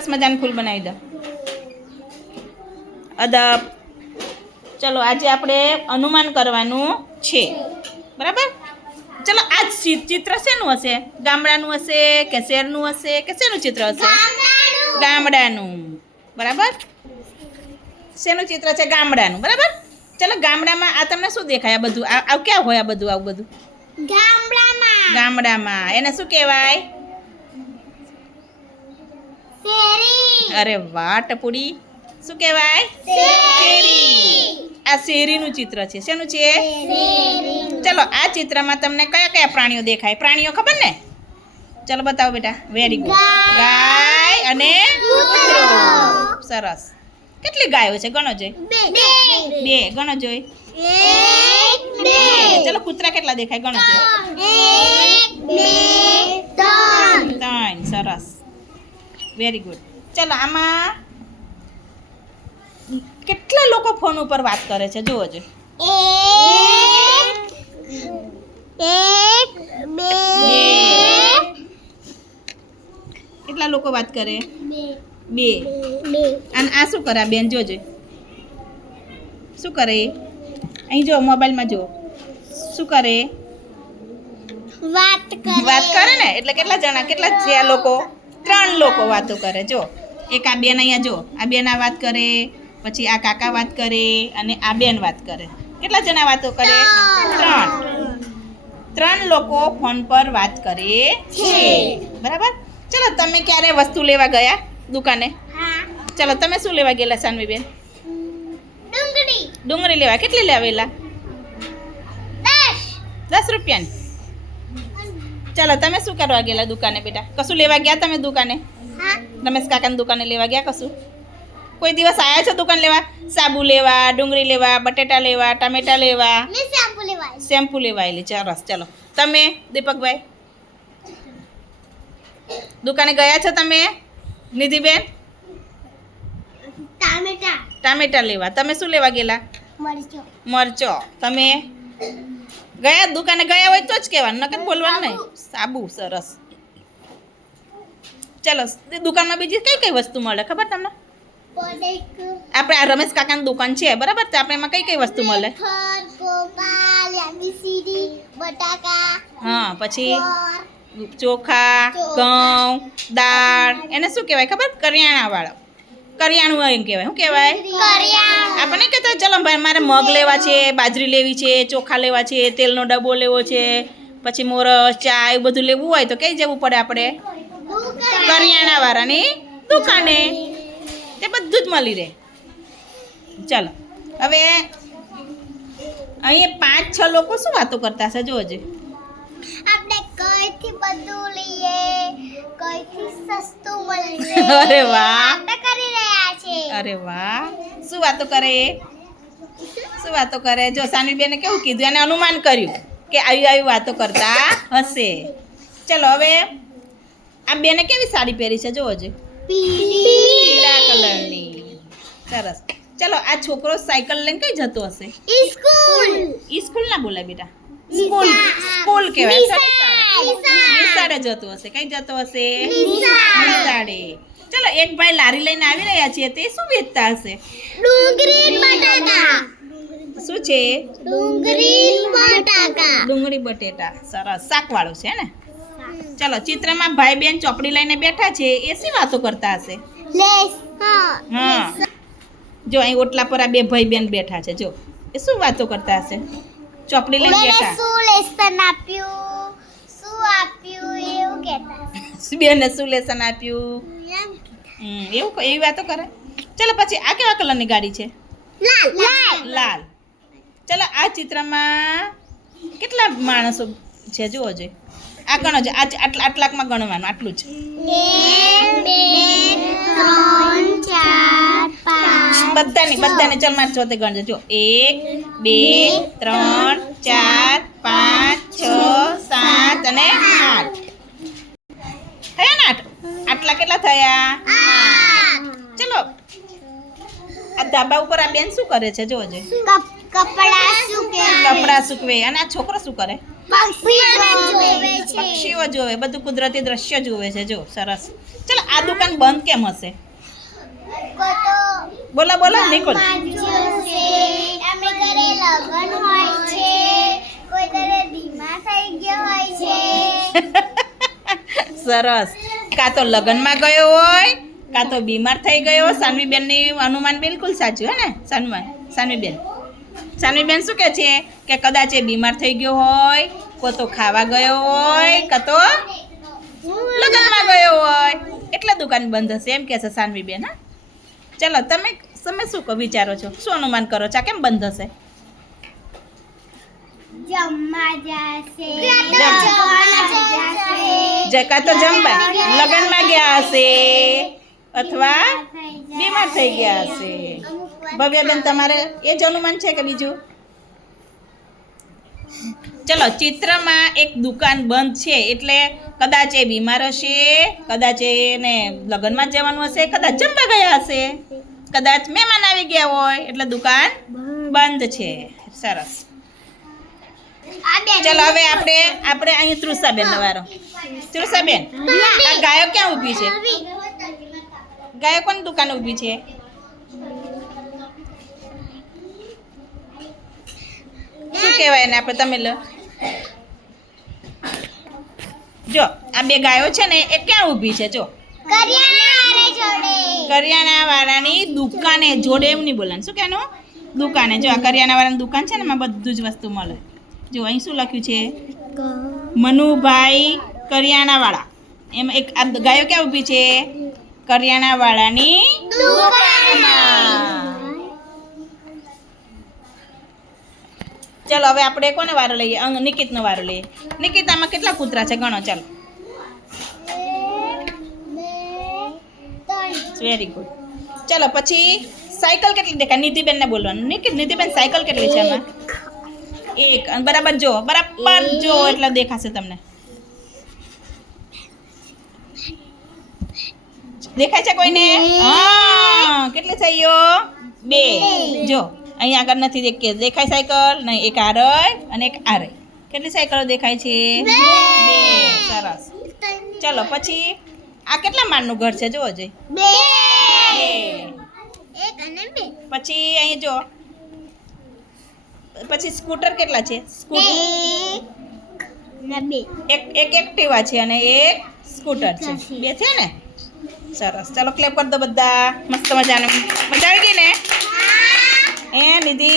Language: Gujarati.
સરસ મજાનું ફૂલ બનાવી દો. અદબ. ચલો આજે આપણે અનુમાન કરવાનું છે. બરાબર? ચલો આ ચિત્ર શેનું હશે? ગામડાનું હશે કે શહેરનું હશે કે શેનું ચિત્ર હશે? ગામડાનું. બરાબર? શેનું ચિત્ર છે? ગામડાનું. બરાબર? ચલો ગામડામાં આ તમને શું દેખાય આ બધું? આ આ ક્યાં હોય આ બધું આવું બધું? ગામડામાં. ગામડામાં. એને શું કહેવાય શેરી અરે વાહ ટપુડી શું કહેવાય? શેરી આ શેરીનું ચિત્ર છે. શેનું છે? ચલો આ ચિત્રમાં તમને કયા કયા પ્રાણીઓ દેખાય? પ્રાણીઓ ખબર ને? ચલો બતાવો બેટા. વેરી ગુડ ગાય. અને કૂતરો. સરસ. કેટલી ગાયો છે? ગણો જોઈ. બે. બે ગણો જોઈ. બે ચલો કૂતરા કેટલા દેખાય? ગણો જોઈ. ત્રણ. સરસ. વેરી ગુડ ચલો આમાં કેટલા લોકો ફોન ઉપર વાત કરે છે? જુઓ જો. કેટલા લોકો વાત કરે? બે. અને આ શું કરે? બેન જોજો શું કરે અહીં જો મોબાઈલમાં જો શું કરે? વાત કરે. વાત કરે ને? એટલે કેટલા જણા? કેટલા છે આ લોકો? ત્રણ લોકો વાતો કરે જો એક આ બેન અહીંયા જો આ બેન આ વાત કરે પછી આ કાકા વાત કરે અને આ બેન વાત કરે. કેટલા જણા વાતો કરે? ત્રણ. ત્રણ લોકો ફોન પર વાત કરે છે. બરાબર? ચલો તમે ક્યારે વસ્તુ લેવા ગયા દુકાને? હા ચલો તમે શું લેવા ગયેલા સાનવી બેન ડુંગળી. ડુંગળી લેવા. કેટલી લાવેલા દસ રૂપિયાની. ચલો તમે શું કરવા ગયેલા દુકાને બેટા? કશું લેવા ગયા તમે દુકાને? હા. રમેશ કાકાની દુકાને લેવા ગયા કશું કોઈ દિવસ આવ્યા છો દુકાન લેવા સાબુ લેવા ડુંગળી લેવા બટેટા લેવા ટામેટા લેવા મેં શેમ્પુ લેવાય શેમ્પુ લેવા આવેલી સરસ ચલો તમે દીપકભાઈ દુકાને ગયા છો તમે નિધિબેન ટામેટા ટામેટા લેવા તમે શું લેવા ગયેલા મરચો મરચો તમે ગયા દુકાને ગયા હોય તો જ કહેવાનું નકર બોલવાનું નહીં સાબુ સરસ ચલો દુકાનમાં બીજી કઈ કઈ વસ્તુ મળે? ખબર તમને? આપણે આ રમેશ કાકાની દુકાન છે બરાબર? તો આપણે એમાં કઈ કઈ વસ્તુ મળે? હા પછી ચોખા ઘઉં દાળ. એને શું કહેવાય ખબર? કરિયાણાવાળો. કરિયાણું એમ કહેવાય. શું કહેવાય? કરિયાણું. આપણે કહેતા ચલો ભાઈ મારે મગ લેવા છે બાજરી લેવી છે ચોખા લેવા છે તેલનો ડબ્બો લેવો છે પછી મોરસ ચા એવું બધું લેવું હોય તો કઈ જવું પડે આપણે? કરિયાણાવાળાની દુકાને. તે બધું જ મળી રહે. ચાલો હવે અહીં પાંચ છ લોકો શું વાતો કરતા હશે? છે આપણે કઈથી બધું લઈએ કઈથી સસ્તું મળે અરે વાહ. આપણે કરી રહ્યા છે. અરે વાહ. શું વાતો કરે એ? શું વાતો કરે? જો સાનવીબેને કેવું કીધું? એને અનુમાન કર્યું કે આવી આવી વાતો કરતા હશે. ચલો હવે આ બેને કેવી સાડી પહેરી છે? જોવો જે પીળા કલરની. સરસ. ચલો આ છોકરો સાયકલ લઈને કઈ જતો હશે? સ્કૂલ. સ્કૂલ ના બોલાય બેટા. સ્કૂલ. સ્કૂલ કહેવાય. નિશાળ. જતો હશે. કઈ જતો હશે. નિશાળે. ચલો એક ભાઈ લારી લઈને આવી રહ્યા છે. તે શું વેચતા હશે? ડુંગળી બટાકા. શું છે? ડુંગળી બટાકા. ડુંગળી બટેટા. સરસ. શાકવાળું છે ને? ચલો ચિત્રમાં ભાઈ બેન ચોપડી લઈને બેઠા છે. એ શી વાતો કરતા હશે? હા જો અહીં ઓટલા પર આ બે ભાઈ બેન બેઠા છે. જો એ શું વાતો કરતા હશે? ચોપડી લઈને બેઠા? શું લેસન આપ્યું? શું આપ્યું? એવું કહેતા બેને શું લેસન આપ્યું? એવું એવી વાતો કરે? ચલો પછી આ કેવા કલરની ગાડી છે? લાલ. લાલ. લાલ. ચલો આ ચિત્રમાં કેટલા માણસો છે? જુઓ જોઈએ આ ગણો છે. આટલા આટલાકમાં ગણવાનું આટલું પાંચ બધાની બધાને ચલ માર ચોથે ગણજો. જો એક બે ત્રણ ચાર પાંચ છ સાત અને આઠ. થયા ને આઠ? આટલા કેટલા થયા? ચલો. આ ધાબા ઉપર આ બેન શું કરે છે? જોજો કપ કપડા સુકે. કપડાં સૂકવે. અને આ છોકરો શું કરે? પક્ષી જોવે. પક્ષીઓ જોવે? બધું કુદરતી દ્રશ્ય જોવે છે, જો, સરસ. ચલો, આ દુકાન બંધ કેમ હશે? બોલા, બોલો, નિકોલ. સરસ. કાં તો લગ્નમાં ગયો હોય, કાં તો બીમાર થઈ ગયો સાનવીબેનની અનુમાન બિલકુલ સાચું, હે ને? સાનવા સાનવીબેન. સાનવીબેન શું કહે છે? કે કદાચ એ બીમાર થઈ ગયો હોય કો તો ખાવા ગયો હોય કતો તો? લગ્નમાં ગયો હોય. એટલે દુકાન બંધ હશે. એમ કહે છે સાનવીબેન હા? ચલો તમે તમે શું કહો વિચારો છો? શું અનુમાન કરો છો? કેમ બંધ હશે? જકા તો જમવા. લગ્નમાં ગયા હશે. અથવા બીમાર થઈ ગયા હશે. ભવ્યબેન તમારે એ જ અનુમાન છે કે બીજું? ચલો, ચિત્રમાં એક દુકાન બંધ છે એટલે કદાચ એ બીમાર હશે, કદાચ એને લગ્નમાં જવાનું હશે, કદાચ જમવા ગયા હશે. કદાચ મહેમાન આવી ગયા હોય, એટલે દુકાન બંધ છે. સરસ. ચલો, હવે આપણે આપણે અહીં તૃષાબેન વારો. તૃષાબેન, આ ગાયો ક્યાં ઊભી છે? ગાયો કોની દુકાન ઊભી છે? શું કહેવાય એને? આપણે તમે લો જો આ બે ગાયો છે ને એ ક્યાં ઊભી છે? જો. કરિયાણા વાળાની દુકાને જોડે એમ નહીં બોલવાનું. શું કહેવાનું? દુકાને. જો આ કરિયાણા વાળાની દુકાન છે ને એમાં બધું જ વસ્તુ મળે. જો અહીં શું લખ્યું છે? મનુભાઈ કરિયાણાવાળા. એમ એક આ ગાયો ક્યાં ઊભી છે? કરિયાણાવાળાની દુકાનમાં. ચલો હવે આપણે કોને વારો લઈએ? અંગ નિકિતનો વારો લઈએ. નિકિત આમાં કેટલા કૂતરા છે? ગણો ચાલો. વેરી ગુડ ચલો પછી સાયકલ કેટલી દેખાય? નિધિબેનને બોલવાનું. નિકિત નિધિબેન સાયકલ કેટલી છે આમાં? એક. અને બરાબર જો બરાબર જો એટલે દેખાશે તમને. દેખાય છે કોઈને? હા કેટલી થઈ ગયો? બે. જો. અહીંયા આગળ નથી દેખ દેખાય સાયકલ નહીં એક આ રહી અને એક આ રહી કેટલી સાયકલો દેખાય છે? બે. સરસ. ચલો પછી આ કેટલા માળનું ઘર છે? જોવો જઈ બે. પછી અહીં જો. પછી સ્કૂટર કેટલા છે? સ્કૂટર. એક એક એક્ટિવા છે અને એક સ્કૂટર છે. બે છે ને? સરસ. ચાલો ક્લેપ કરી દો બધા. મસ્ત મજાનું. મજા આવી ગઈ ને? એ નિધિ